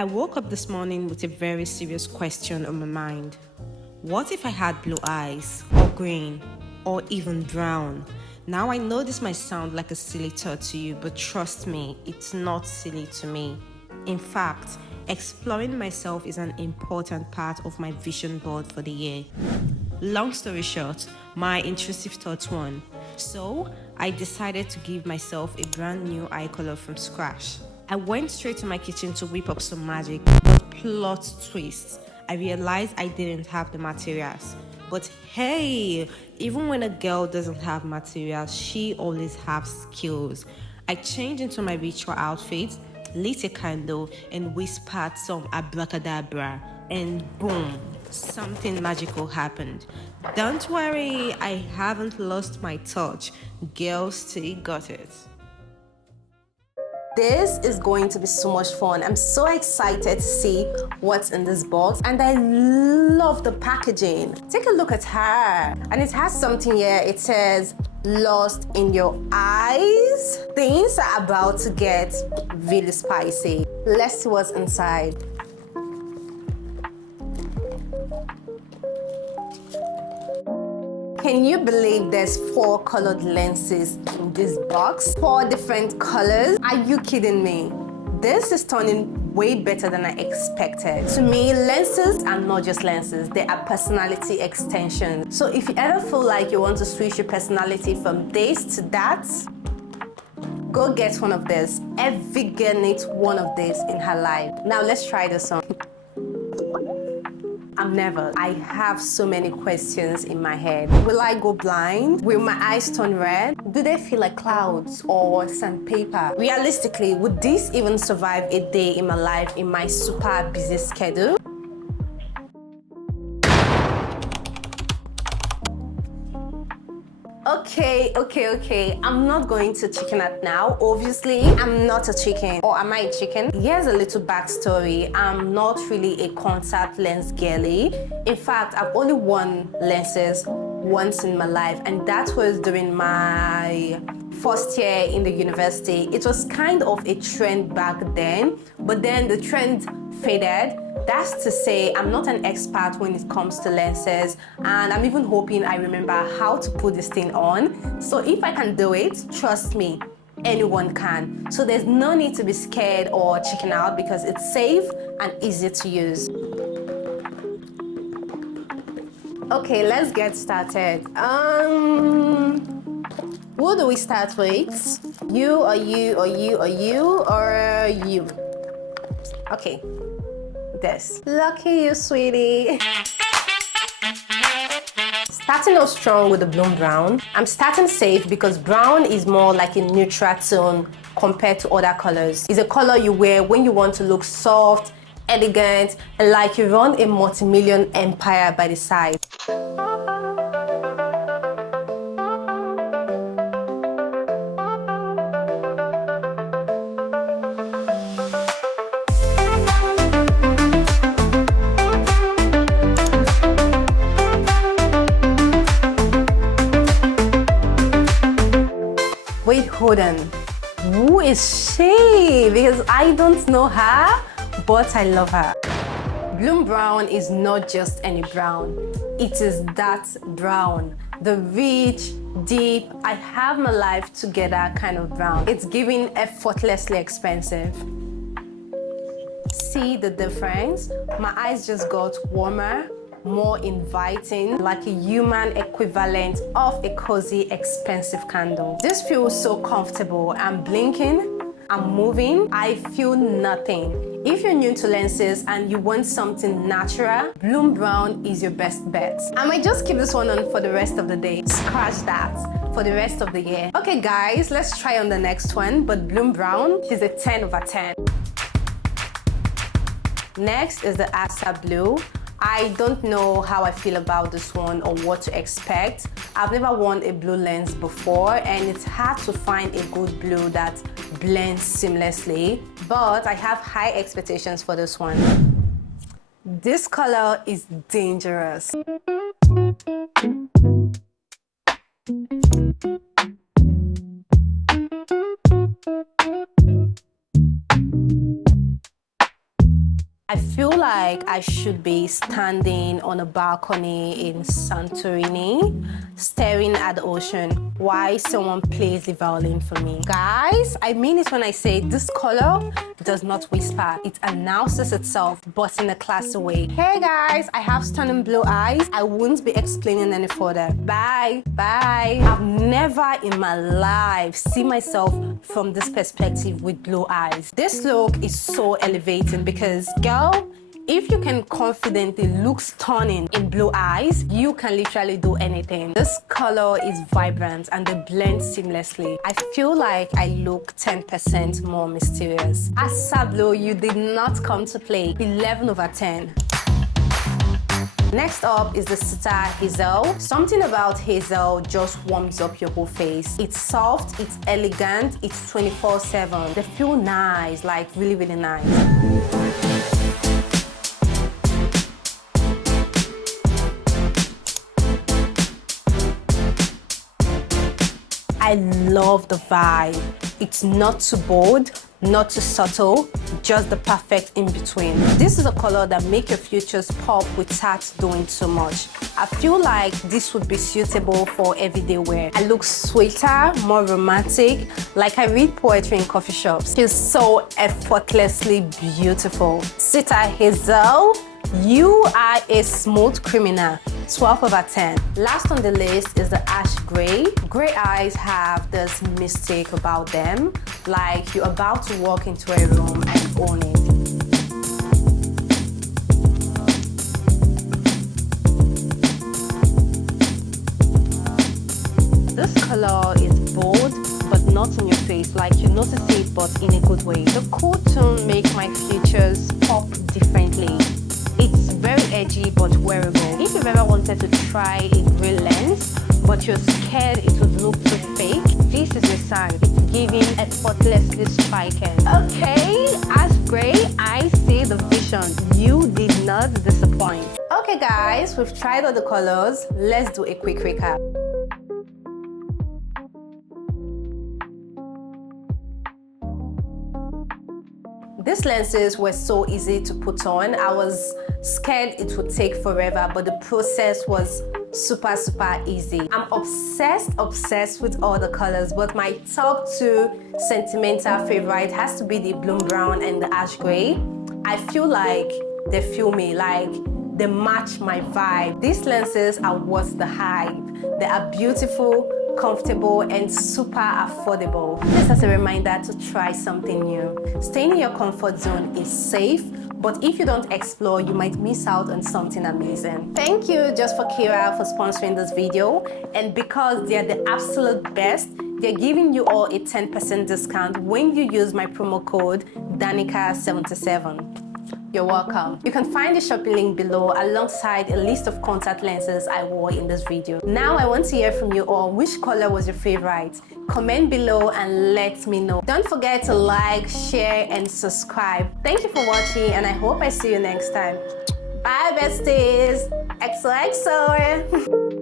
I woke up this morning with a very serious question on my mind. What if I had blue eyes, or green, or even brown? Now I know this might sound like a silly thought to you, but trust me, it's not silly to me. In fact, exploring myself is an important part of my vision board for the year. Long story short, my intrusive thoughts won. So I decided to give myself a brand new eye color from scratch. I went straight to my kitchen to whip up some magic, but plot twist, I realized I didn't have the materials. But hey, even when a girl doesn't have materials, she always has skills. I changed into my ritual outfit, lit a candle, and whispered some abracadabra, and boom, something magical happened. Don't worry, I haven't lost my touch. Girls still got it. This is going to be so much fun. I'm so excited to see what's in this box, and I love the packaging. Take a look at her, and it has something here. It says lost in your eyes. Things are about to get really spicy. Let's see what's inside. Can you believe there's 4 colored lenses in this box? 4 different colors? Are you kidding me? This is turning way better than I expected. To me, lenses are not just lenses, they are personality extensions. So if you ever feel like you want to switch your personality from this to that, go get one of these. Every girl needs one of these in her life. Now let's try this on. I have so many questions in my head. Will I go blind? Will my eyes turn red? Do they feel like clouds or sandpaper? Realistically, would this even survive a day in my life in my super busy schedule? Okay. I'm not going to chicken out now. Obviously, I'm not a chicken. Or am I a chicken? Here's a little backstory. I'm not really a contact lens girly. In fact, I've only worn lenses once in my life, and that was during my first year in the university. It was kind of a trend back then, but then the trend faded. That's to say, I'm not an expert when it comes to lenses, and I'm even hoping I remember how to put this thing on. So if I can do it, trust me, anyone can. So there's no need to be scared or chicken out because it's safe and easy to use. Okay, let's get started. Who do we start with? You or you or you or you or you? Okay. This. Lucky you, sweetie. Starting off strong with the bloom brown. I'm starting safe because brown is more like a neutral tone compared to other colors. It's a color you wear when you want to look soft, elegant, and like you run a multi-million empire by the side. Wait, hold on. Who is she? Because I don't know her, but I love her. Bloom brown is not just any brown. It is that brown. The rich, deep, I have my life together kind of brown. It's giving effortlessly expensive. See the difference? My eyes just got warmer, more inviting, like a human equivalent of a cozy, expensive candle. This feels so comfortable. I'm blinking, I'm moving, I feel nothing. If you're new to lenses and you want something natural, bloom brown is your best bet. I might just keep this one on for the rest of the day. Scratch that. For the rest of the year. Okay guys, let's try on the next one, but bloom brown is a 10 over 10. Next is the Asa blue. I don't know how I feel about this one or what to expect. I've never worn a blue lens before, and it's hard to find a good blue that blends seamlessly, but I have high expectations for this one. This color is dangerous. like I should be standing on a balcony in Santorini, staring at the ocean while someone plays the violin for me. Guys, I mean it when I say this color does not whisper. It announces itself, but in a classy way. Hey guys, I have stunning blue eyes. I won't be explaining any further. Bye, bye. I've never in my life seen myself from this perspective with blue eyes. This look is so elevating because, girl, if you can confidently look stunning in blue eyes, you can literally do anything. This color is vibrant and they blend seamlessly. I feel like I look 10% more mysterious. Asa Blue, you did not come to play. 11 over 10. Next up is the sitar Hazel. Something about Hazel just warms up your whole face. It's soft, it's elegant, it's 24/7. They feel nice, like really, really nice. I love the vibe. It's not too bold, not too subtle, just the perfect in between. This is a color that makes your features pop without doing too much. I feel like this would be suitable for everyday wear. I look sweeter, more romantic, like I read poetry in coffee shops. It's so effortlessly beautiful. Sitar Hazel, you are a smooth criminal. 12 over 10. Last on the list is the ash gray. Gray eyes have this mystic about them, like you're about to walk into a room and own it. This color is bold, but not in your face, like you notice it, but in a good way. The cool tone makes my features pop differently. It's very edgy but wearable. If you've ever wanted to try a gray lens, but you're scared it would look too fake, this is your sign. It's giving effortlessly striking. Okay, as gray, I see the vision. You did not disappoint. Okay guys, we've tried all the colors. Let's do a quick recap. These lenses were so easy to put on. I was scared it would take forever, but the process was super easy. I'm obsessed with all the colors, but my top two sentimental favorite has to be the bloom brown and the ash gray. I feel like they feel me, like they match my vibe. These lenses are worth the hype. They are beautiful, comfortable, and super affordable. Just as a reminder to try something new. Staying in your comfort zone is safe, but if you don't explore, you might miss out on something amazing. Thank you Just for Kira for sponsoring this video, and because they're the absolute best, they're giving you all a 10% discount when you use my promo code DANICA77. You're welcome. You can find the shopping link below alongside a list of contact lenses I wore in this video. Now I want to hear from you all. Which color was your favorite? Comment below and let me know. Don't forget to like, share, and subscribe. Thank you for watching, and I hope I see you next time. Bye besties. XOXO.